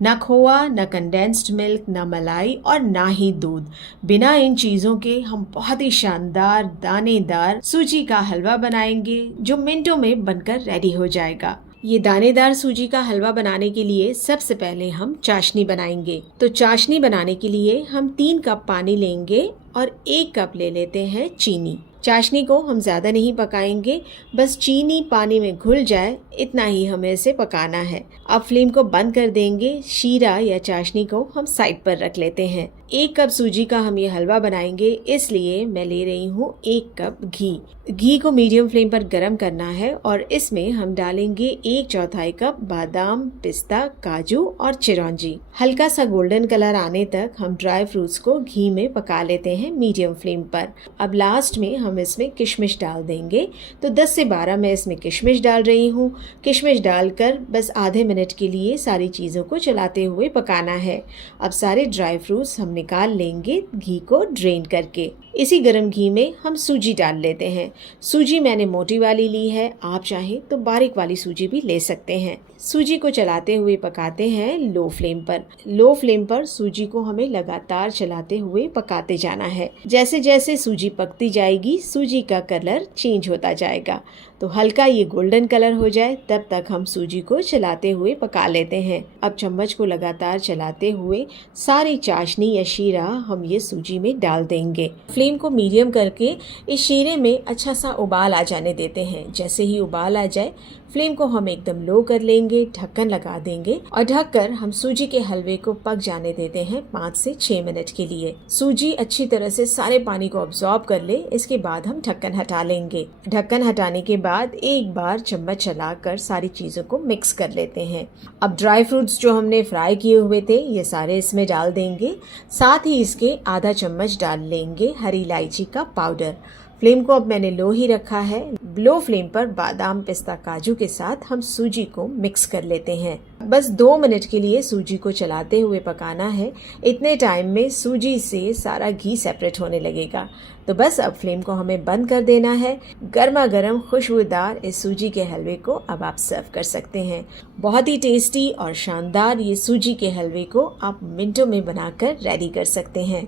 ना खोआ, ना condensed milk, ना मलाई और ना ही दूध। बिना इन चीज़ों के हम बहुत ही शानदार दानेदार सूजी का हलवा बनाएंगे जो मिनटों में बनकर रेडी हो जाएगा। ये दानेदार सूजी का हलवा बनाने के लिए सबसे पहले हम चाशनी बनाएंगे। तो चाशनी बनाने के लिए हम 3 कप पानी लेंगे और 1 कप ले लेते हैं चीनी। चाशनी को हम ज़्यादा नहीं पकाएंगे, बस चीनी पानी में घुल जाए इतना ही हमें इसे पकाना है। अब फ्लेम को बंद कर देंगे। शीरा या चाशनी को हम साइड पर रख लेते हैं। 1 कप सूजी का हम ये हलवा बनाएंगे, इसलिए मैं ले रही हूँ 1 कप घी। घी को मीडियम फ्लेम पर गर्म करना है और इसमें हम डालेंगे 1/4 कप बादाम, पिस्ता, काजू और चिरौंजी। हल्का सा गोल्डन कलर आने तक हम ड्राई फ्रूट्स को घी में पका लेते हैं मीडियम फ्लेम पर। अब लास्ट में हम इसमें किशमिश डाल देंगे। तो 10 से 12 मैं इसमें किशमिश डाल रही हूँ। किशमिश डालकर बस आधे मिनट के लिए सारी चीज़ों को चलाते हुए पकाना है। अब सारे ड्राई फ्रूट्स हम निकाल लेंगे घी को ड्रेन करके। इसी गर्म घी में हम सूजी डाल लेते हैं। सूजी मैंने मोटी वाली ली है, आप चाहें तो बारीक वाली सूजी भी ले सकते हैं। सूजी को चलाते हुए पकाते हैं लो फ्लेम पर। लो फ्लेम पर सूजी को हमें लगातार चलाते हुए पकाते जाना है। जैसे जैसे सूजी पकती जाएगी सूजी का कलर चेंज होता जाएगा। तो हल्का ये गोल्डन कलर हो जाए तब तक हम सूजी को चलाते हुए पका लेते हैं। अब चम्मच को लगातार चलाते हुए सारी चाशनी या शीरा हम ये सूजी में डाल देंगे। फ्लेम को मीडियम करके इस शीरे में अच्छा सा उबाल आ जाने देते हैं। जैसे ही उबाल आ जाए फ्लेम को हम एकदम लो कर लेंगे, ढक्कन लगा देंगे और ढककर हम सूजी के हलवे को पक जाने देते हैं 5 से 6 मिनट के लिए। सूजी अच्छी तरह से सारे पानी को अब्सॉर्ब कर ले, इसके बाद हम ढक्कन हटा लेंगे। ढक्कन हटाने के बाद एक बार चम्मच चलाकर सारी चीजों को मिक्स कर लेते हैं। अब ड्राई फ्रूट्स जो हमने फ्राई किए हुए थे ये सारे इसमें डाल देंगे। साथ ही इसके आधा चम्मच डाल लेंगे हरी इलायची का पाउडर। फ्लेम को अब मैंने लो ही रखा है। लो फ्लेम पर बादाम, पिस्ता, काजू के साथ हम सूजी को मिक्स कर लेते हैं। बस 2 मिनट के लिए सूजी को चलाते हुए पकाना है। इतने टाइम में सूजी से सारा घी सेपरेट होने लगेगा। तो बस अब फ्लेम को हमें बंद कर देना है। गर्मा गर्म खुशबूदार इस सूजी के हलवे को अब आप सर्व कर सकते हैं। बहुत ही टेस्टी और शानदार ये सूजी के हलवे को आप मिनटों में बनाकर रेडी कर सकते हैं।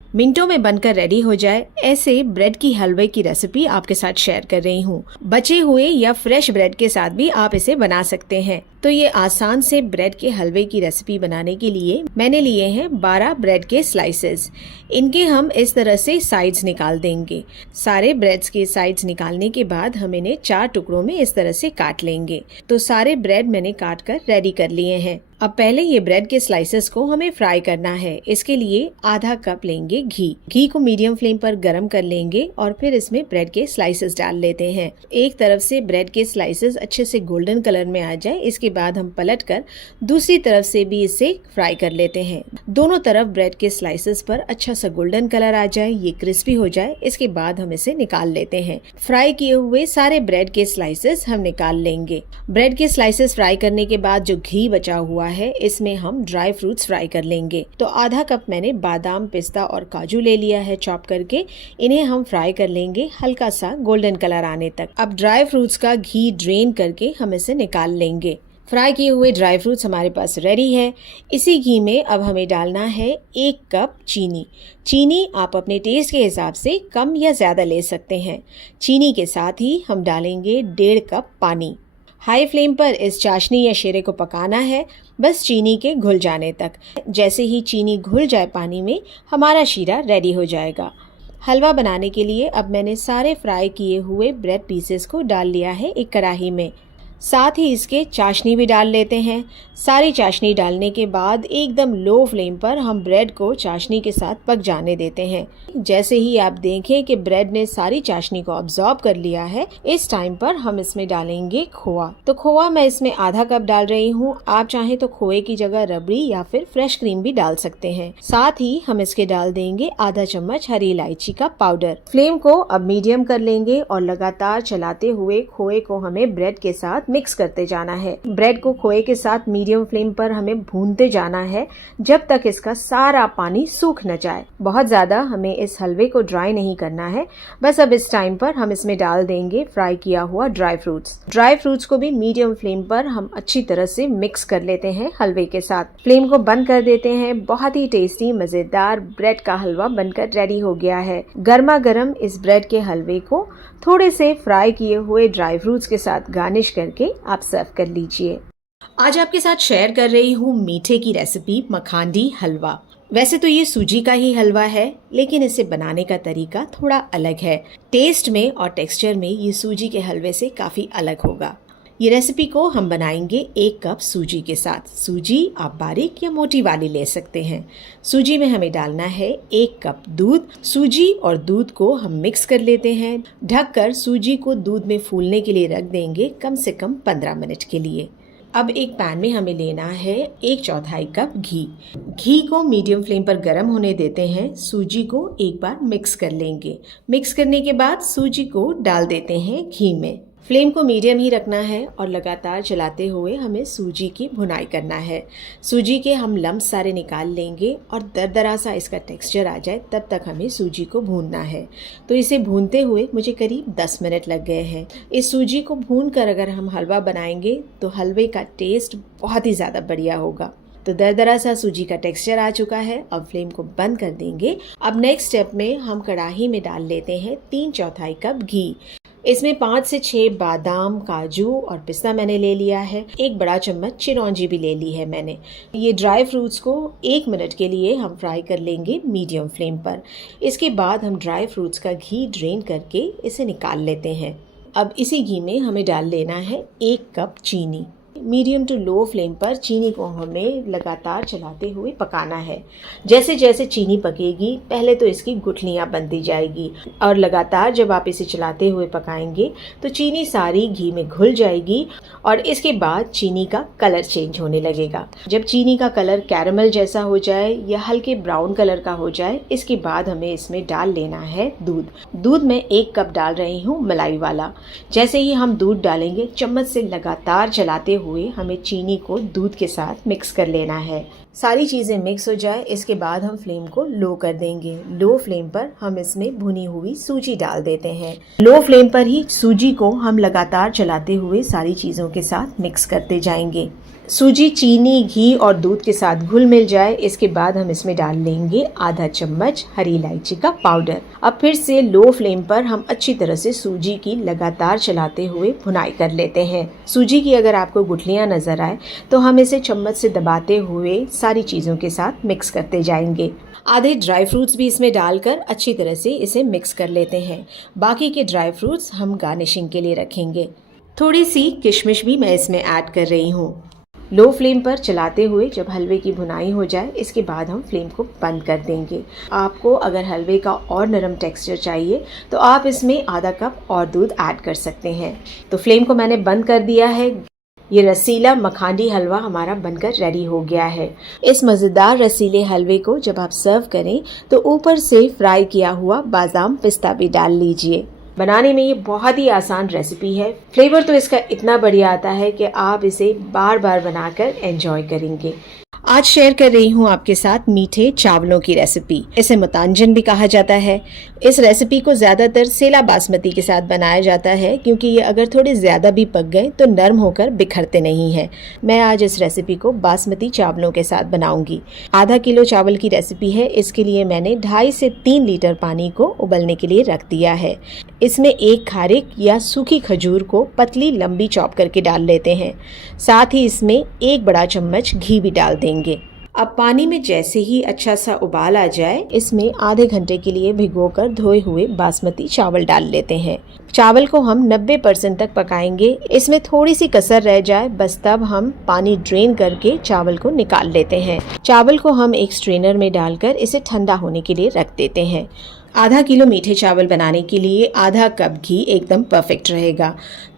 मिनटों में बनकर रेडी हो जाए ऐसे ब्रेड की हलवे की रेसिपी आपके साथ शेयर कर रही हूँ। बचे हुए या फ्रेश ब्रेड के साथ भी आप इसे बना सकते हैं। तो ये आसान से ब्रेड के हलवे की रेसिपी बनाने के लिए मैंने लिए हैं 12 ब्रेड के स्लाइसेस। इनके हम इस तरह से साइड्स निकाल देंगे। सारे ब्रेड्स के साइड्स निकालने के बाद हम इन्हें 4 टुकड़ों में इस तरह से काट लेंगे। तो सारे ब्रेड मैंने काट कर रेडी कर लिए हैं। अब पहले ये ब्रेड के स्लाइसेस को हमें फ्राई करना है। इसके लिए आधा कप लेंगे घी। घी को मीडियम फ्लेम पर गरम कर लेंगे और फिर इसमें ब्रेड के स्लाइसेस डाल लेते हैं। एक तरफ से ब्रेड के स्लाइसेस अच्छे से गोल्डन कलर में आ जाए, इसके बाद हम पलटकर दूसरी तरफ से भी इसे फ्राई कर लेते हैं। दोनों तरफ ब्रेड के स्लाइसेस पर अच्छा सा गोल्डन कलर आ जाए, ये क्रिस्पी हो जाए, इसके बाद हम इसे निकाल लेते हैं। फ्राई किए हुए सारे ब्रेड के स्लाइसेस हम निकाल लेंगे। ब्रेड के स्लाइसेस फ्राई करने के बाद जो घी बचा हुआ है इसमें हम ड्राई फ्रूट्स फ्राई कर लेंगे। तो आधा कप मैंने बादाम, पिस्ता और काजू ले लिया है चॉप करके। इन्हें हम फ्राई कर लेंगे हल्का सा गोल्डन कलर आने तक। अब ड्राई फ्रूट्स का घी ड्रेन करके हम इसे निकाल लेंगे। फ्राई किए हुए ड्राई फ्रूट्स हमारे पास रेडी है। इसी घी में अब हमें डालना है 1 कप चीनी। चीनी आप अपने टेस्ट के हिसाब से कम या ज्यादा ले सकते हैं। चीनी के साथ ही हम डालेंगे 1.5 कप पानी। हाई फ्लेम पर इस चाशनी या शीरे को पकाना है, बस चीनी के घुल जाने तक। जैसे ही चीनी घुल जाए पानी में, हमारा शीरा रेडी हो जाएगा। हलवा बनाने के लिए अब मैंने सारे फ्राई किए हुए ब्रेड पीसेस को डाल लिया है एक कढ़ाई में। साथ ही इसके चाशनी भी डाल लेते हैं। सारी चाशनी डालने के बाद एकदम लो फ्लेम पर हम ब्रेड को चाशनी के साथ पक जाने देते हैं। जैसे ही आप देखें कि ब्रेड ने सारी चाशनी को अब्सॉर्ब कर लिया है, इस टाइम पर हम इसमें डालेंगे खोआ। तो खोआ मैं इसमें आधा कप डाल रही हूँ। आप चाहें तो खोए की जगह रबड़ी या फिर फ्रेश क्रीम भी डाल सकते हैं। साथ ही हम इसके डाल देंगे आधा चम्मच हरी इलायची का पाउडर। फ्लेम को अब मीडियम कर लेंगे और लगातार चलाते हुए खोए को हमें ब्रेड के साथ मिक्स करते जाना है। ब्रेड को खोए के साथ मीडियम फ्लेम पर हमें भूनते जाना है जब तक इसका सारा पानी सूख न जाए। बहुत ज्यादा हमें इस हलवे को ड्राई नहीं करना है। बस अब इस टाइम पर हम इसमें डाल देंगे फ्राई किया हुआ ड्राई फ्रूट्स। ड्राई फ्रूट्स को भी मीडियम फ्लेम पर हम अच्छी तरह से मिक्स कर लेते हैं हलवे के साथ। फ्लेम को बंद कर देते हैं। बहुत ही टेस्टी मजेदार ब्रेड का हलवा बनकर रेडी हो गया है। गर्मा गर्म इस ब्रेड के हलवे को थोड़े से फ्राई किए हुए ड्राई फ्रूट्स के साथ गार्निश करके आप सर्व कर लीजिए। आज आपके साथ शेयर कर रही हूँ मीठे की रेसिपी मखांडी हलवा। वैसे तो ये सूजी का ही हलवा है, लेकिन इसे बनाने का तरीका थोड़ा अलग है। टेस्ट में और टेक्सचर में ये सूजी के हलवे से काफी अलग होगा। ये रेसिपी को हम बनाएंगे 1 कप सूजी के साथ। सूजी आप बारीक या मोटी वाली ले सकते हैं। सूजी में हमें डालना है 1 कप दूध। सूजी और दूध को हम मिक्स कर लेते हैं। ढककर सूजी को दूध में फूलने के लिए रख देंगे कम से कम 15 मिनट के लिए। अब एक पैन में हमें लेना है 1/4 कप घी। घी को मीडियम फ्लेम पर गर्म होने देते हैं। सूजी को एक बार मिक्स कर लेंगे। मिक्स करने के बाद सूजी को डाल देते हैं घी में। फ्लेम को मीडियम ही रखना है और लगातार चलाते हुए हमें सूजी की भुनाई करना है। सूजी के हम लम्स सारे निकाल लेंगे और दरदरा सा इसका टेक्सचर आ जाए तब तक हमें सूजी को भूनना है। तो इसे भूनते हुए मुझे करीब 10 मिनट लग गए हैं। इस सूजी को भूनकर अगर हम हलवा बनाएंगे तो हलवे का टेस्ट बहुत ही ज़्यादा बढ़िया होगा। तो दरदरा सा सूजी का टेक्सचर आ चुका है। अब फ्लेम को बंद कर देंगे। अब नेक्स्ट स्टेप में हम कढ़ाई में डाल लेते हैं 3/4 कप घी। इसमें 5 से 6 बादाम, काजू और पिस्ता मैंने ले लिया है। 1 बड़ा चम्मच चिरौंजी भी ले ली है मैंने। ये ड्राई फ्रूट्स को 1 मिनट के लिए हम फ्राई कर लेंगे मीडियम फ्लेम पर। इसके बाद हम ड्राई फ्रूट्स का घी ड्रेन करके इसे निकाल लेते हैं। अब इसी घी में हमें डाल लेना है 1 कप चीनी। मीडियम टू लो फ्लेम पर चीनी को हमें लगातार चलाते हुए पकाना है। जैसे जैसे चीनी पकेगी पहले तो इसकी गुठलियाँ बनती जाएगी और लगातार जब आप इसे चलाते हुए पकाएंगे तो चीनी सारी घी में घुल जाएगी और इसके बाद चीनी का कलर चेंज होने लगेगा। जब चीनी का कलर कैरमल जैसा हो जाए या हल्के ब्राउन कलर का हो जाए, इसके बाद हमें इसमें डाल लेना है दूध। दूध में 1 कप डाल रही हूँ मलाई वाला। जैसे ही हम दूध डालेंगे चम्मच से लगातार चलाते हुए हमें चीनी को दूध के साथ मिक्स कर लेना है। सारी चीजें मिक्स हो जाए इसके बाद हम फ्लेम को लो कर देंगे। लो फ्लेम पर हम इसमें भुनी हुई सूजी डाल देते हैं। लो फ्लेम पर ही सूजी को हम लगातार चलाते हुए सारी चीजों के साथ मिक्स करते जाएंगे। सूजी, चीनी, घी और दूध के साथ घुल मिल जाए इसके बाद हम इसमें डाल लेंगे आधा चम्मच हरी इलायची का पाउडर। अब फिर से लो फ्लेम पर हम अच्छी तरह से सूजी की लगातार चलाते हुए भुनाई कर लेते हैं। सूजी की अगर आपको गुठलियां नजर आए तो हम इसे चम्मच से दबाते हुए सारी चीजों के साथ मिक्स करते जाएंगे। आधे ड्राई फ्रूट्स भी इसमें डालकर अच्छी तरह से इसे मिक्स कर लेते हैं। बाकी के ड्राई फ्रूट्स हम गार्निशिंग के लिए रखेंगे। थोड़ी सी किशमिश भी मैं इसमें ऐड कर रही हूँ। लो फ्लेम पर चलाते हुए जब हलवे की भुनाई हो जाए इसके बाद हम फ्लेम को बंद कर देंगे। आपको अगर हलवे का और नरम टेक्सचर चाहिए तो आप इसमें आधा कप और दूध ऐड कर सकते हैं। तो फ्लेम को मैंने बंद कर दिया है। ये रसीला मखांडी हलवा हमारा बनकर रेडी हो गया है। इस मज़ेदार रसीले हलवे को जब आप सर्व करें तो ऊपर से फ्राई किया हुआ बादाम, पिस्ता भी डाल लीजिए। बनाने में ये बहुत ही आसान रेसिपी है। फ्लेवर तो इसका इतना बढ़िया आता है कि आप इसे बार बार बनाकर एंजॉय करेंगे। आज शेयर कर रही हूँ आपके साथ मीठे चावलों की रेसिपी। इसे मुतांजन भी कहा जाता है। इस रेसिपी को ज़्यादातर सेला बासमती के साथ बनाया जाता है क्योंकि ये अगर थोड़े ज़्यादा भी पक गए तो नरम होकर बिखरते नहीं हैं। मैं आज इस रेसिपी को बासमती चावलों के साथ बनाऊंगी। आधा किलो चावल की रेसिपी है। इसके लिए मैंने 2.5 से 3 लीटर पानी को उबलने के लिए रख दिया है। इसमें 1 खारिक या सूखी खजूर को पतली लंबी चॉप करके डाल लेते हैं। साथ ही इसमें 1 बड़ा चम्मच घी भी डाल देंगे। अब पानी में जैसे ही अच्छा सा उबाल आ जाए इसमें आधे घंटे के लिए भिगोकर धोए हुए बासमती चावल डाल लेते हैं। चावल को हम 90% तक पकाएंगे। इसमें थोड़ी सी कसर रह जाए बस तब हम पानी ड्रेन करके चावल को निकाल लेते हैं। चावल को हम एक स्ट्रेनर में डालकर इसे ठंडा होने के लिए रख देते हैं। आधा किलो मीठे चावल बनाने के लिए आधा कप घी एकदम परफेक्ट रहेगा।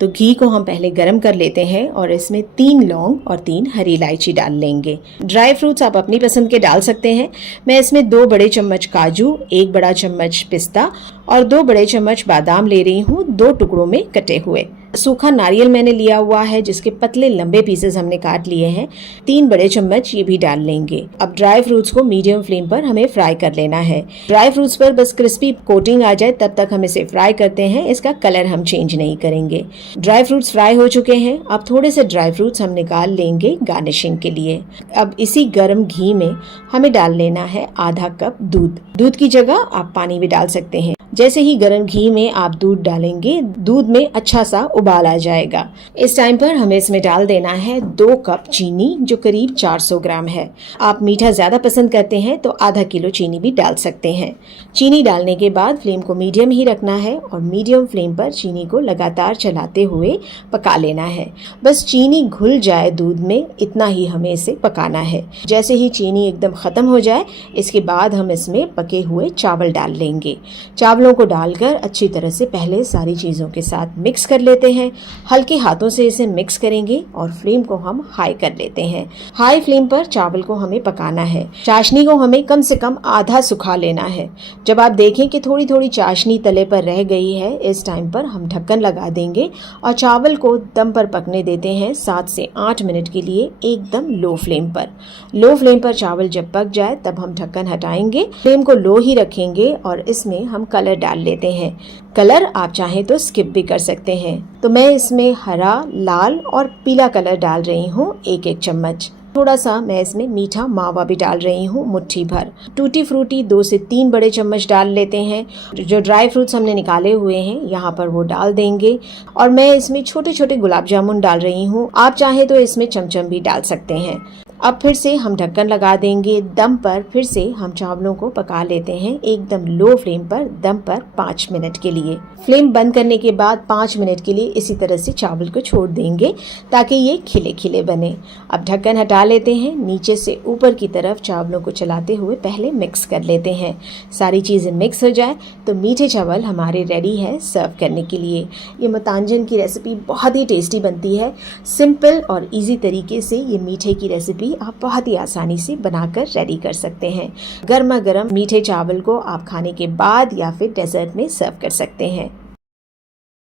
तो घी को हम पहले गरम कर लेते हैं और इसमें 3 लौंग और 3 हरी इलायची डाल लेंगे। ड्राई फ्रूट्स आप अपनी पसंद के डाल सकते हैं। मैं इसमें 2 बड़े चम्मच काजू, 1 बड़ा चम्मच पिस्ता और 2 बड़े चम्मच बादाम ले रही हूँ, 2 टुकड़ों में कटे हुए। सूखा नारियल मैंने लिया हुआ है जिसके पतले लंबे पीसेस हमने काट लिए हैं, 3 बड़े चम्मच ये भी डाल लेंगे। अब ड्राई फ्रूट्स को मीडियम फ्लेम पर हमें फ्राई कर लेना है। ड्राई फ्रूट्स पर बस क्रिस्पी कोटिंग आ जाए तब तक हम इसे फ्राई करते हैं, इसका कलर हम चेंज नहीं करेंगे। ड्राई फ्रूट्स फ्राई हो चुके हैं, अब थोड़े से ड्राई फ्रूट्स हम निकाल लेंगे गार्निशिंग के लिए। अब इसी गर्म घी में हमें डाल लेना है आधा कप दूध। दूध की जगह आप पानी भी डाल सकते हैं। जैसे ही गर्म घी में आप दूध डालेंगे, दूध में अच्छा सा उबाल आ जाएगा। इस टाइम पर हमें इसमें डाल देना है 2 कप चीनी, जो करीब 400 ग्राम है। आप मीठा ज़्यादा पसंद करते हैं तो आधा किलो चीनी भी डाल सकते हैं। चीनी डालने के बाद फ्लेम को मीडियम ही रखना है और मीडियम फ्लेम पर चीनी को लगातार चलाते हुए पका लेना है। बस चीनी घुल जाए दूध में, इतना ही हमें इसे पकाना है। जैसे ही चीनी एकदम ख़त्म हो जाए, इसके बाद हम इसमें पके हुए चावल डाल लेंगे। चावलों को डालकर अच्छी तरह से पहले सारी चीज़ों के साथ मिक्स कर लेते हैं। हल्के हाथों से इसे मिक्स करेंगे और फ्लेम को हम हाई कर लेते हैं। हाई फ्लेम पर चावल को हमें पकाना है। चाशनी को हमें कम से कम आधा सुखा लेना है। जब आप देखें कि थोड़ी थोड़ी चाशनी तले पर रह गई है, इस टाइम पर हम ढक्कन लगा देंगे और चावल को दम पर पकने देते हैं 7 से 8 मिनट के लिए, एकदम लो फ्लेम पर। लो फ्लेम पर चावल जब पक जाए तब हम ढक्कन हटाएंगे। फ्लेम को लो ही रखेंगे और इसमें हम कलर डाल लेते हैं। कलर आप चाहें तो स्किप भी कर सकते हैं। तो मैं इसमें हरा, लाल और पीला कलर डाल रही हूँ 1-1 चम्मच। थोड़ा सा मैं इसमें मीठा मावा भी डाल रही हूँ, मुट्ठी भर। टूटी फ्रूटी 2 से 3 बड़े चम्मच डाल लेते हैं। जो ड्राई फ्रूट्स हमने निकाले हुए हैं यहाँ पर वो डाल देंगे और मैं इसमें छोटे छोटे गुलाब जामुन डाल रही हूँ। आप चाहें तो इसमें चमचम भी डाल सकते हैं। अब फिर से हम ढक्कन लगा देंगे। दम पर फिर से हम चावलों को पका लेते हैं एकदम लो फ्लेम पर, दम पर 5 मिनट के लिए। फ्लेम बंद करने के बाद 5 मिनट के लिए इसी तरह से चावल को छोड़ देंगे ताकि ये खिले खिले बने। अब ढक्कन हटा लेते हैं। नीचे से ऊपर की तरफ चावलों को चलाते हुए पहले मिक्स कर लेते हैं। सारी चीज़ें मिक्स हो जाए तो मीठे चावल हमारे रेडी है सर्व करने के लिए। ये मुतांजन की रेसिपी बहुत ही टेस्टी बनती है। सिंपल और इजी तरीके से ये मीठे की रेसिपी आप बहुत ही आसानी से बनाकर रेडी कर सकते हैं। गर्मा गर्म मीठे चावल को आप खाने के बाद या फिर डेजर्ट में सर्व कर सकते हैं।